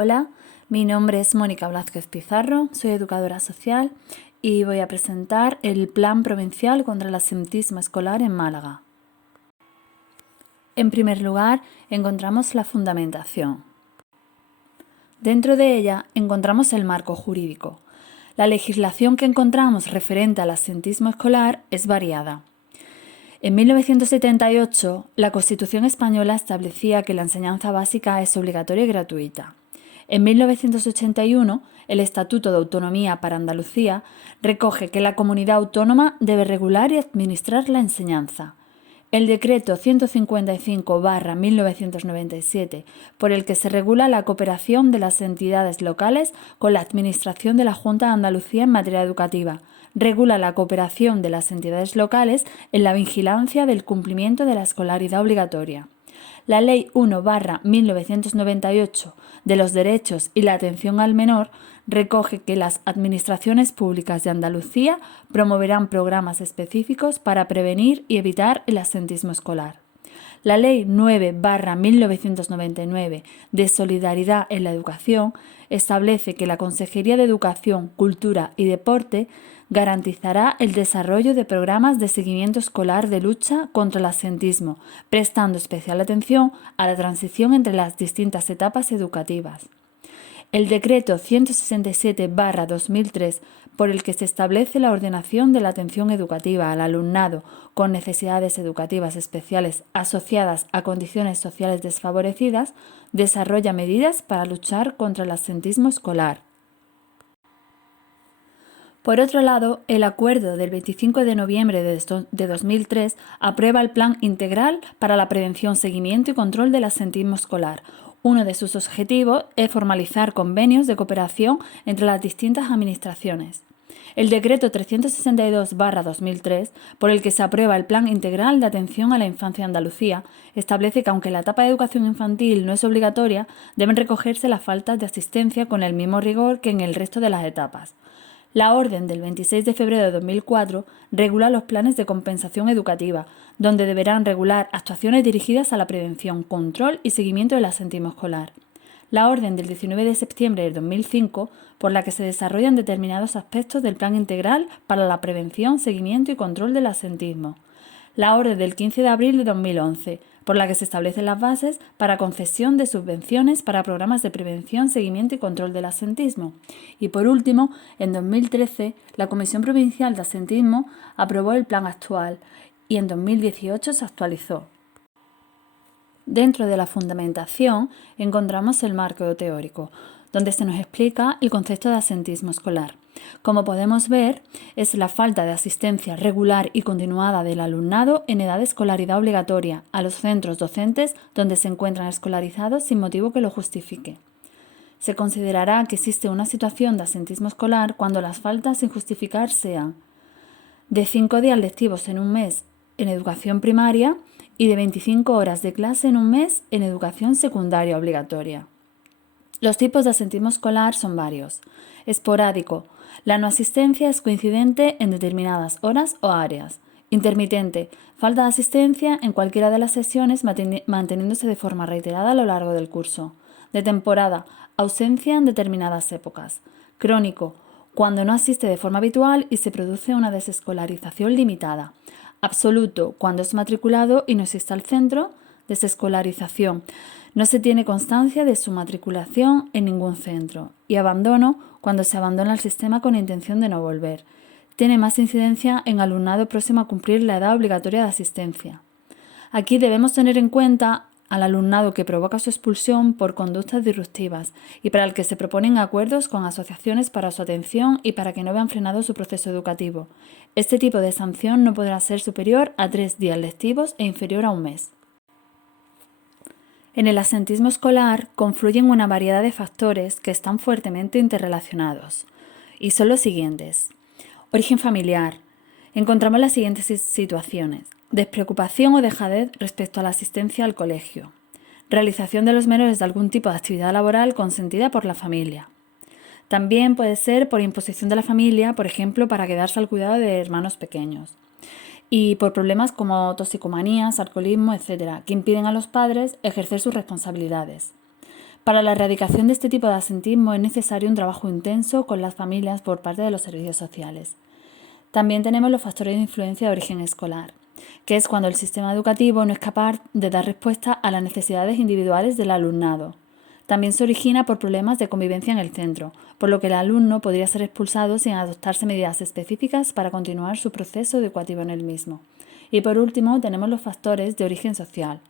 Hola, mi nombre es Mónica Blázquez Pizarro, soy educadora social y voy a presentar el Plan Provincial contra el Absentismo Escolar en Málaga. En primer lugar, encontramos la fundamentación. Dentro de ella encontramos el marco jurídico. La legislación que encontramos referente al absentismo escolar es variada. En 1978, la Constitución española establecía que la enseñanza básica es obligatoria y gratuita. En 1981, el Estatuto de Autonomía para Andalucía recoge que la comunidad autónoma debe regular y administrar la enseñanza. El Decreto 155/1997, por el que se regula la cooperación de las entidades locales con la administración de la Junta de Andalucía en materia educativa, regula la cooperación de las entidades locales en la vigilancia del cumplimiento de la escolaridad obligatoria. La Ley 1/1998 de los derechos y la atención al menor recoge que las administraciones públicas de Andalucía promoverán programas específicos para prevenir y evitar el absentismo escolar. La Ley 9/1999 de Solidaridad en la Educación establece que la Consejería de Educación, Cultura y Deporte garantizará el desarrollo de programas de seguimiento escolar de lucha contra el absentismo, prestando especial atención a la transición entre las distintas etapas educativas. El Decreto 167/2003, por el que se establece la ordenación de la atención educativa al alumnado con necesidades educativas especiales asociadas a condiciones sociales desfavorecidas, desarrolla medidas para luchar contra el absentismo escolar. Por otro lado, el acuerdo del 25 de noviembre de 2003 aprueba el Plan Integral para la Prevención, Seguimiento y Control del Absentismo Escolar. Uno de sus objetivos es formalizar convenios de cooperación entre las distintas administraciones. El Decreto 362/2003, por el que se aprueba el Plan Integral de Atención a la Infancia de Andalucía, establece que aunque la etapa de educación infantil no es obligatoria, deben recogerse las faltas de asistencia con el mismo rigor que en el resto de las etapas. La orden del 26 de febrero de 2004 regula los planes de compensación educativa, donde deberán regular actuaciones dirigidas a la prevención, control y seguimiento del absentismo escolar. La orden del 19 de septiembre de 2005, por la que se desarrollan determinados aspectos del Plan Integral para la Prevención, Seguimiento y Control del Absentismo. La orden del 15 de abril de 2011, por la que se establecen las bases para concesión de subvenciones para programas de prevención, seguimiento y control del absentismo. Y por último, en 2013, la Comisión Provincial de Absentismo aprobó el plan actual y en 2018 se actualizó. Dentro de la fundamentación encontramos el marco teórico, donde se nos explica el concepto de absentismo escolar. Como podemos ver, es la falta de asistencia regular y continuada del alumnado en edad de escolaridad obligatoria a los centros docentes donde se encuentran escolarizados sin motivo que lo justifique. Se considerará que existe una situación de absentismo escolar cuando las faltas sin justificar sean de 5 días lectivos en un mes en educación primaria y de 25 horas de clase en un mes en educación secundaria obligatoria. Los tipos de absentismo escolar son varios. Esporádico. La no asistencia es coincidente en determinadas horas o áreas. Intermitente. Falta de asistencia en cualquiera de las sesiones manteniéndose de forma reiterada a lo largo del curso. De temporada. Ausencia en determinadas épocas. Crónico. Cuando no asiste de forma habitual y se produce una desescolarización limitada. Absoluto. Cuando es matriculado y no existe al centro. Desescolarización. No se tiene constancia de su matriculación en ningún centro. Y abandono, cuando se abandona el sistema con intención de no volver. Tiene más incidencia en alumnado próximo a cumplir la edad obligatoria de asistencia. Aquí debemos tener en cuenta al alumnado que provoca su expulsión por conductas disruptivas y para el que se proponen acuerdos con asociaciones para su atención y para que no vean frenado su proceso educativo. Este tipo de sanción no podrá ser superior a 3 días lectivos e inferior a un mes. En el absentismo escolar confluyen una variedad de factores que están fuertemente interrelacionados y son los siguientes. Origen familiar. Encontramos las siguientes situaciones. Despreocupación o dejadez respecto a la asistencia al colegio. Realización de los menores de algún tipo de actividad laboral consentida por la familia. También puede ser por imposición de la familia, por ejemplo, para quedarse al cuidado de hermanos pequeños. Y por problemas como toxicomanías, alcoholismo, etc., que impiden a los padres ejercer sus responsabilidades. Para la erradicación de este tipo de absentismo es necesario un trabajo intenso con las familias por parte de los servicios sociales. También tenemos los factores de influencia de origen escolar, que es cuando el sistema educativo no es capaz de dar respuesta a las necesidades individuales del alumnado. También se origina por problemas de convivencia en el centro, por lo que el alumno podría ser expulsado sin adoptarse medidas específicas para continuar su proceso educativo en el mismo. Y por último, tenemos los factores de origen social.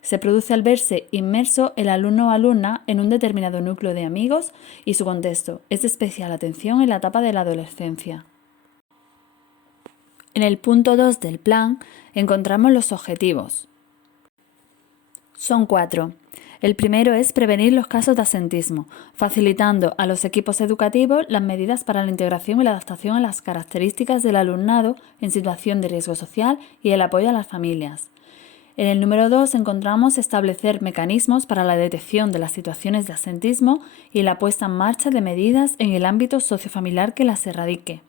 Se produce al verse inmerso el alumno o alumna en un determinado núcleo de amigos y su contexto es de especial atención en la etapa de la adolescencia. En el punto 2 del plan encontramos los objetivos. Son 4. El primero es prevenir los casos de absentismo, facilitando a los equipos educativos las medidas para la integración y la adaptación a las características del alumnado en situación de riesgo social y el apoyo a las familias. En el número 2 encontramos establecer mecanismos para la detección de las situaciones de absentismo y la puesta en marcha de medidas en el ámbito sociofamiliar que las erradique.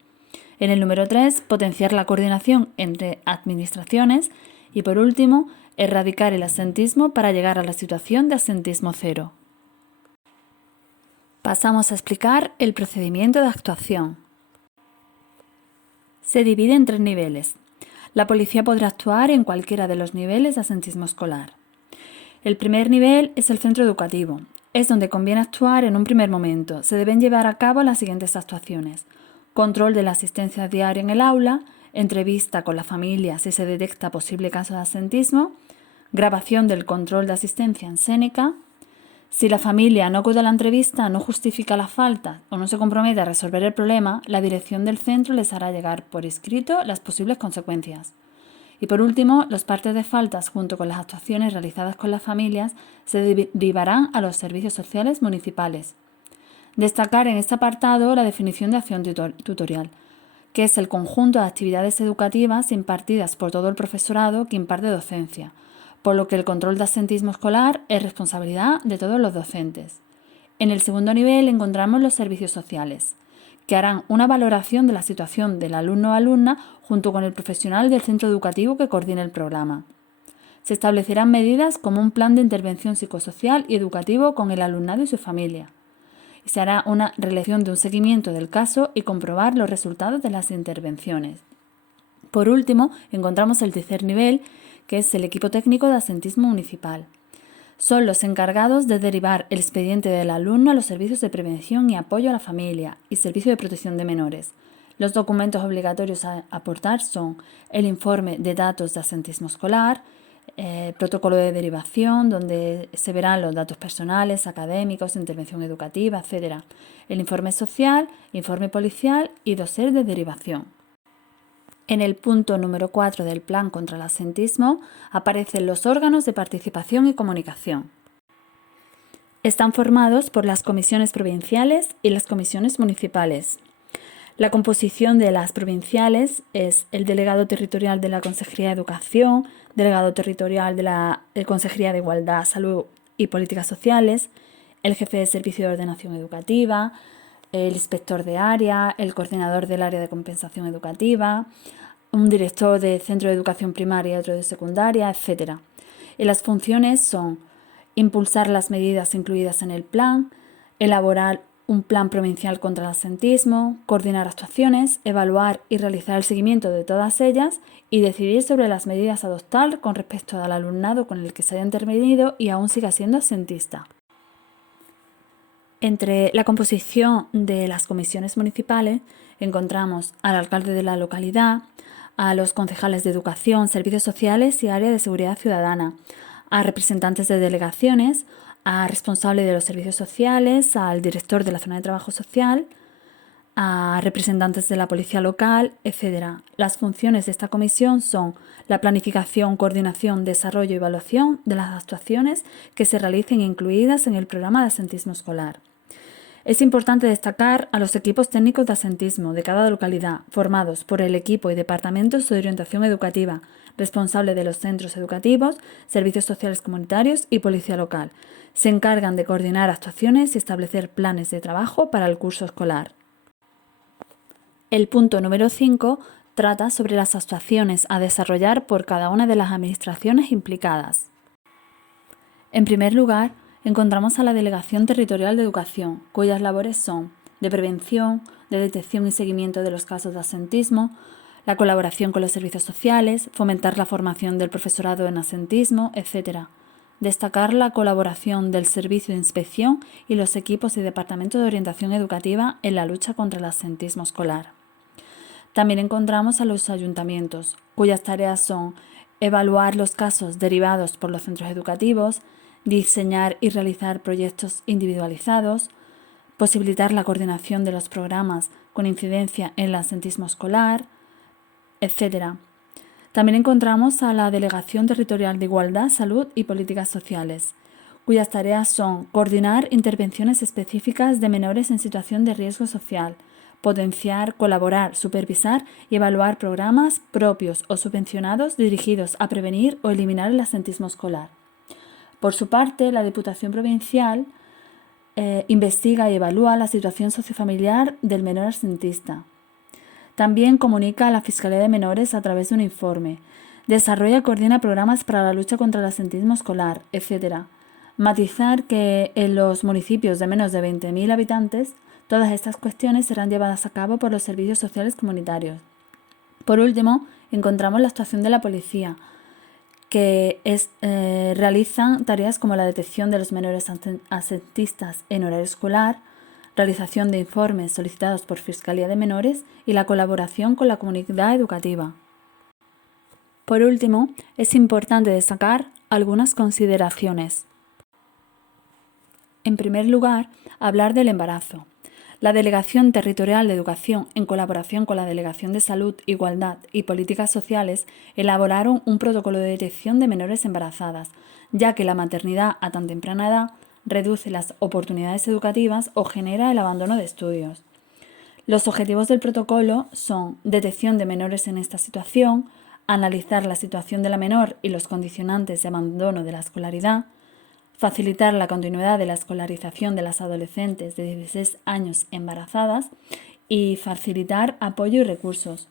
En el número 3, potenciar la coordinación entre administraciones y, por último, erradicar el absentismo para llegar a la situación de absentismo cero. Pasamos a explicar el procedimiento de actuación. Se divide en 3 niveles. La policía podrá actuar en cualquiera de los niveles de absentismo escolar. El primer nivel es el centro educativo. Es donde conviene actuar en un primer momento. Se deben llevar a cabo las siguientes actuaciones: control de la asistencia diaria en el aula, entrevista con la familia si se detecta posible caso de absentismo, grabación del control de asistencia en Séneca. Si la familia no acude a la entrevista, no justifica la falta o no se compromete a resolver el problema, la dirección del centro les hará llegar por escrito las posibles consecuencias. Y por último, los partes de faltas junto con las actuaciones realizadas con las familias se derivarán a los servicios sociales municipales. Destacar en este apartado la definición de acción tutorial, que es el conjunto de actividades educativas impartidas por todo el profesorado que imparte docencia, por lo que el control de absentismo escolar es responsabilidad de todos los docentes. En el segundo nivel encontramos los servicios sociales, que harán una valoración de la situación del alumno o alumna junto con el profesional del centro educativo que coordine el programa. Se establecerán medidas como un plan de intervención psicosocial y educativo con el alumnado y su familia. Se hará una realización de un seguimiento del caso y comprobar los resultados de las intervenciones. Por último, encontramos el tercer nivel, que es el equipo técnico de absentismo municipal. Son los encargados de derivar el expediente del alumno a los servicios de prevención y apoyo a la familia y servicio de protección de menores. Los documentos obligatorios a aportar son el informe de datos de absentismo escolar, protocolo de derivación, donde se verán los datos personales, académicos, intervención educativa, etc. El informe social, informe policial y dossier de derivación. En el punto número 4 del Plan contra el Absentismo aparecen los órganos de participación y comunicación. Están formados por las comisiones provinciales y las comisiones municipales. La composición de las provinciales es el delegado territorial de la Consejería de Educación, delegado territorial de la Consejería de Igualdad, Salud y Políticas Sociales, el jefe de servicio de ordenación educativa, el inspector de área, el coordinador del área de compensación educativa, un director de centro de educación primaria y otro de secundaria, etc. Y las funciones son impulsar las medidas incluidas en el plan, elaborar un plan provincial contra el absentismo, coordinar actuaciones, evaluar y realizar el seguimiento de todas ellas y decidir sobre las medidas a adoptar con respecto al alumnado con el que se haya intervenido y aún siga siendo absentista. Entre la composición de las comisiones municipales encontramos al alcalde de la localidad, a los concejales de educación, servicios sociales y área de seguridad ciudadana, a representantes de delegaciones, a responsable de los servicios sociales, al director de la zona de trabajo social, a representantes de la policía local, etc. Las funciones de esta comisión son la planificación, coordinación, desarrollo y evaluación de las actuaciones que se realicen incluidas en el programa de absentismo escolar. Es importante destacar a los equipos técnicos de absentismo de cada localidad, formados por el equipo y departamentos de orientación educativa, responsable de los centros educativos, servicios sociales comunitarios y policía local. Se encargan de coordinar actuaciones y establecer planes de trabajo para el curso escolar. El punto número 5 trata sobre las actuaciones a desarrollar por cada una de las administraciones implicadas. En primer lugar, encontramos a la Delegación Territorial de Educación, cuyas labores son de prevención, de detección y seguimiento de los casos de absentismo, la colaboración con los servicios sociales, fomentar la formación del profesorado en absentismo, etc. Destacar la colaboración del Servicio de Inspección y los equipos y departamentos de orientación educativa en la lucha contra el absentismo escolar. También encontramos a los ayuntamientos, cuyas tareas son evaluar los casos derivados por los centros educativos, diseñar y realizar proyectos individualizados, posibilitar la coordinación de los programas con incidencia en el absentismo escolar, etc. También encontramos a la Delegación Territorial de Igualdad, Salud y Políticas Sociales, cuyas tareas son coordinar intervenciones específicas de menores en situación de riesgo social, potenciar, colaborar, supervisar y evaluar programas propios o subvencionados dirigidos a prevenir o eliminar el absentismo escolar. Por su parte, la Diputación Provincial investiga y evalúa la situación sociofamiliar del menor absentista. También comunica a la Fiscalía de Menores a través de un informe. Desarrolla y coordina programas para la lucha contra el absentismo escolar, etc. Matizar que en los municipios de menos de 20.000 habitantes, todas estas cuestiones serán llevadas a cabo por los servicios sociales comunitarios. Por último, encontramos la actuación de la policía, que realizan tareas como la detección de los menores absentistas en horario escolar, realización de informes solicitados por Fiscalía de Menores y la colaboración con la comunidad educativa. Por último, es importante destacar algunas consideraciones. En primer lugar, hablar del embarazo. La Delegación Territorial de Educación, en colaboración con la Delegación de Salud, Igualdad y Políticas Sociales, elaboraron un protocolo de detección de menores embarazadas, ya que la maternidad a tan temprana edad reduce las oportunidades educativas o genera el abandono de estudios. Los objetivos del protocolo son detección de menores en esta situación, analizar la situación de la menor y los condicionantes de abandono de la escolaridad, facilitar la continuidad de la escolarización de las adolescentes de 16 años embarazadas y facilitar apoyo y recursos.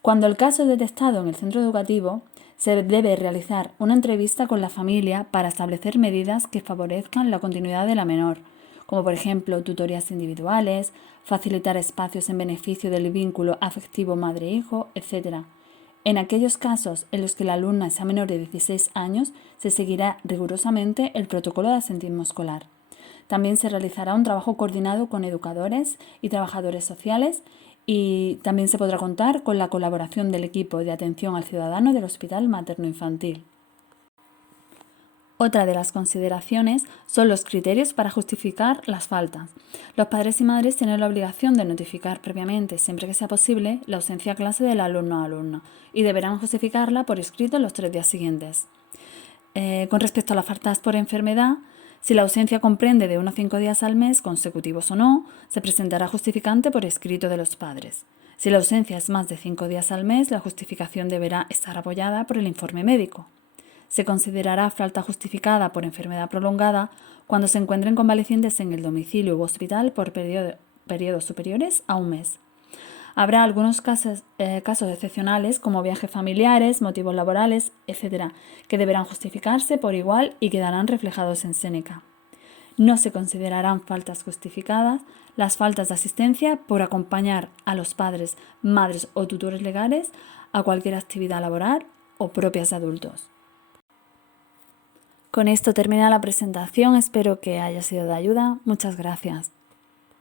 Cuando el caso es detectado en el centro educativo, se debe realizar una entrevista con la familia para establecer medidas que favorezcan la continuidad de la menor, como por ejemplo tutorías individuales, facilitar espacios en beneficio del vínculo afectivo madre-hijo, etc. En aquellos casos en los que la alumna sea menor de 16 años, se seguirá rigurosamente el protocolo de absentismo escolar. También se realizará un trabajo coordinado con educadores y trabajadores sociales y también se podrá contar con la colaboración del equipo de atención al ciudadano del Hospital Materno-Infantil. Otra de las consideraciones son los criterios para justificar las faltas. Los padres y madres tienen la obligación de notificar previamente, siempre que sea posible, la ausencia a clase del alumno o alumna y deberán justificarla por escrito en los 3 días siguientes. Con respecto a las faltas por enfermedad, si la ausencia comprende de 1 a 5 días al mes, consecutivos o no, se presentará justificante por escrito de los padres. Si la ausencia es más de 5 días al mes, la justificación deberá estar apoyada por el informe médico. Se considerará falta justificada por enfermedad prolongada cuando se encuentren convalecientes en el domicilio u hospital por periodos superiores a un mes. Habrá algunos casos excepcionales como viajes familiares, motivos laborales, etc., que deberán justificarse por igual y quedarán reflejados en Séneca. No se considerarán faltas justificadas las faltas de asistencia por acompañar a los padres, madres o tutores legales a cualquier actividad laboral o propias de adultos. Con esto termina la presentación, espero que haya sido de ayuda. Muchas gracias.